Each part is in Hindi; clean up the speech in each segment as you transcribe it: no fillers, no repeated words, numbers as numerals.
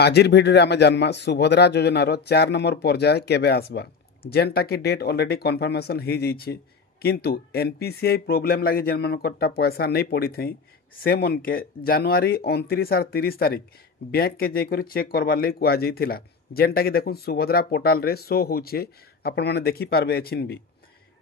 आजिर भिडियो रे आमे जानमा सुभद्रा योजनार 4 नंबर पर्याय केबे आसबा जेनटा कि डेट ऑलरेडी कन्फर्मेशन हो जाइए किंतु एनपीसीआई प्रॉब्लम लगी जेन मनकटा पैसा नहीं पड़ी थी से मन के जनवरी 29 और 30 तारीख बैंक के जाकर चेक करवार लगी कहुला जेनटा कि देखुन सुभद्रा पोर्टाल रे शो होचे आपण माने देखि पारबे एछिन भी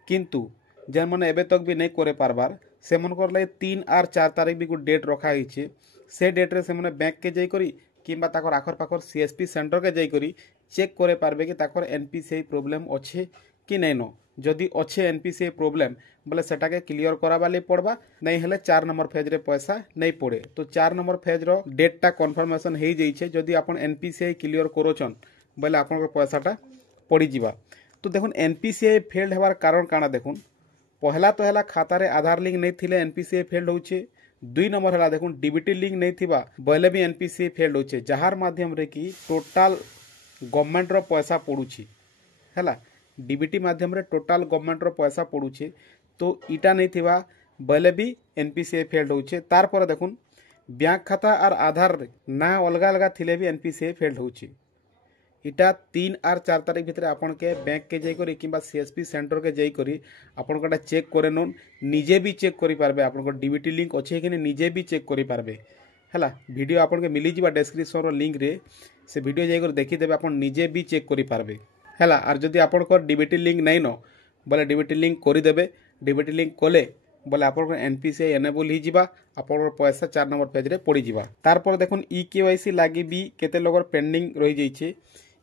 किंतु जेन माने एबे तक भी नहीं करे पारबार से मनकर लगी 3 और 4 तारीख भी गोटे डेट रखा होइछे से डेट रे से माने बैंक के जाई किंबा ताकर आखर पाखर सीएसपी सेंटर के जाई चेक करे पारबे कि ताकर एनपीसीआई प्रॉब्लम अच्छे कि नहीं न जदि अच्छे एनपीसीआई प्रॉब्लम बोले सेटा के क्लियर कराबा ले पड़बा नहीं हेले 4 नंबर फेज रे पैसा नहीं पड़े तो 4 नंबर फेज रो डेटा कन्फर्मेशन हो जाइए जदि आपन एनपीसीआई क्लियर करोचन बोले आपन पैसाटा पड़ी जिबा। तो देखुन एनपीसीआई फेल्ड होवार कारण काना देखुन पहला तो है खाता रे आधार लिंक नहीं थिले एनपीसीआई फेल्ड होचे 2 नंबर है देखुन डीबीटी लिंक नहीं थिबा बोले भी एनपीसीआई फेल्ड होचे जहार माध्यम रे कि टोटाल गवर्नमेंट रो पैसा पड़ुछि हैला डीबीटी माध्यम रे टोटाल गवर्नमेंट रो पैसा पड़ुछि तो इटा नहीं थिबा बोले भी एनपीसीआई फेल्ड होचे तार पर देखुन बैंक खाता और आधार रे ना अलग अलग थिले भी एनपीसीआई फेल्ड होचे इटा 3 और 4 तारीख भितर आपन के बैंक के जाई किंबा सीएसपी सेंटर के जाई आपन कोटा चेक करे नोन निजे भी चेक करि पारबे आपन को डीबीटी लिंक अच्छे कि निजे भी चेक करि पारबे हैला वीडियो आपन के मिली जिबा डिस्क्रिप्शन रो लिंक रे से वीडियो जाई देखि देबे आपन निजे भी चेक करि पारबे हैला और जदि आपन को डीबीटी लिंक नहीं न बोले डीबीटी लिंक करि देबे डीबीटी लिंक कोले बोले आपन एनपीसीआई एनेबल ही जिबा आपन पैसा 4 नंबर पेज रे पड़ी जिबा तार पर देखुन ईकेवाईसी लागि भी केते लोगर पेंडिंग रहि जाइछे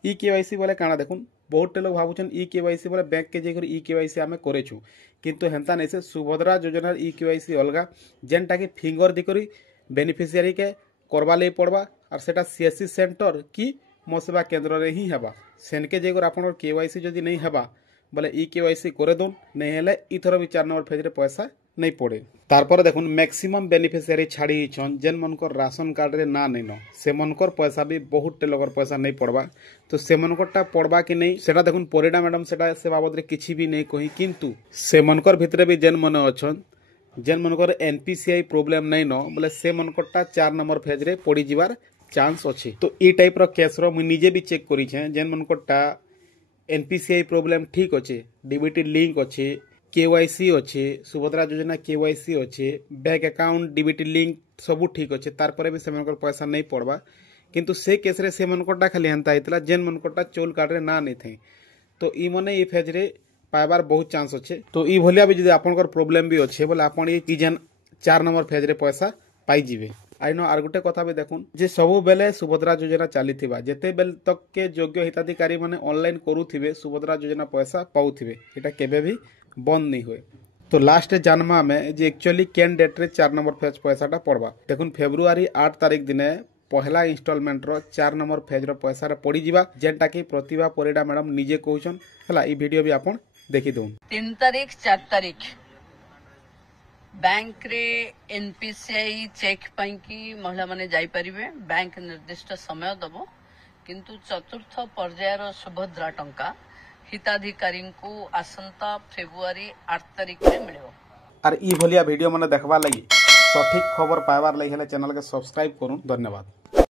ईकेवाईसी बोले काना देखुन बहुत लोग भावुन ईकेवाईसी बोले बैंक के जाकर ईकेवाईसी आमे करेछु किंतु हेंता नहीं से सुभद्रा योजनार ईकेवाईसी अलगा जेनटा कि फिंगर दिकरी बेनिफिशियरी के करवा ले पड़वा और सेटा सीएससी सेंटर की मो सेवा केंद्र रे ही हेबा सेनके जाकर आपन केवाईसी जदि नहीं हेबा बोले ईकेवाईसी करे दोन नहीं हेले इथर भी 4 नंबर पेज रे पैसा नहीं पड़े तारपर देखुन मैक्सिमम बेनिफिशियरी छाड़ी छन जेन मनकर राशन कार्ड रे ना नहीं न से मनकर पैसा भी बहुत लोगर पैसा नहीं पड़वा तो से मनकरटा पड़वा कि नहीं सेटा देखुन परिडा मैडम सेटा से बाबद रे किछि भी नहीं कही किंतु से मनकर भितरे भी जेन मन अछन जेन मनकर एनपीसीआई प्रॉब्लम नहीं न बोले से मनकरटा 4 नंबर फेज रे पड़ी जिबार चांस अछि तो ई टाइप रो केस रो मु निजे भी चेक करी छे जेन मनकरटा एनपीसीआई प्रॉब्लम ठीक अछि डीबीटी लिंक अछि केवाईसी अच्छे सुभद्रा योजना केवाईसी अच्छे बैंक अकाउंट डीबीटी लिंक सबू ठीक अच्छे तार पर भी से पैसा नहीं पड़वा किंतु से केस रे से मनकटा खाली हेंता हितला जेन मनकटा चोल कार्ड रे ना नहीं थे तो ई मने ई फेज रे पाइबार बहुत चांस अच्छे तो ई भलिया भी जदि आपनकर प्रॉब्लम भी अच्छे बोले आपन ई जेन 4 नंबर फेज रे पैसा पाई जिवे आइनो आर गुटे कथा भी देखुन जे सबु बेले सुभद्रा योजना चलीथिबा जेते बेल तक के योग्य हिताधिकारी माने ऑनलाइन करूथिबे सुभद्रा योजना पैसा पाउथिबे एटा केबे भी बंद नहीं हुए तो लास्ट जानमा में जे एक्चुअली केन डेट रे 4 नंबर फेज पैसाटा पड़वा देखुन फेब्रुआरी 8 तारीख दिने पहला इंस्टॉलमेंट रो 4 नंबर फेज रो पैसा रे पड़ी जिबा जेनटा कि प्रतिभा परिडा मैडम निजे कहउछन हला ई वीडियो भी आपन देखि दोन 3 तारीख 4 तारीख बैंक रे एनपीसीआई चेक पई की महिला माने जाई परिबे बैंक निर्दिष्ट समय दबो किंतु चतुर्थ पर्याय रो सुभद्रा टंका हिताधिकारी को आसंता फेब्रुआरी 8 तारीख में मिले और ई भलिया वीडियो माने देखबा लगी सठिक खबर पाइबार लगी हेले चैनल के सब्सक्राइब करूँ। धन्यवाद।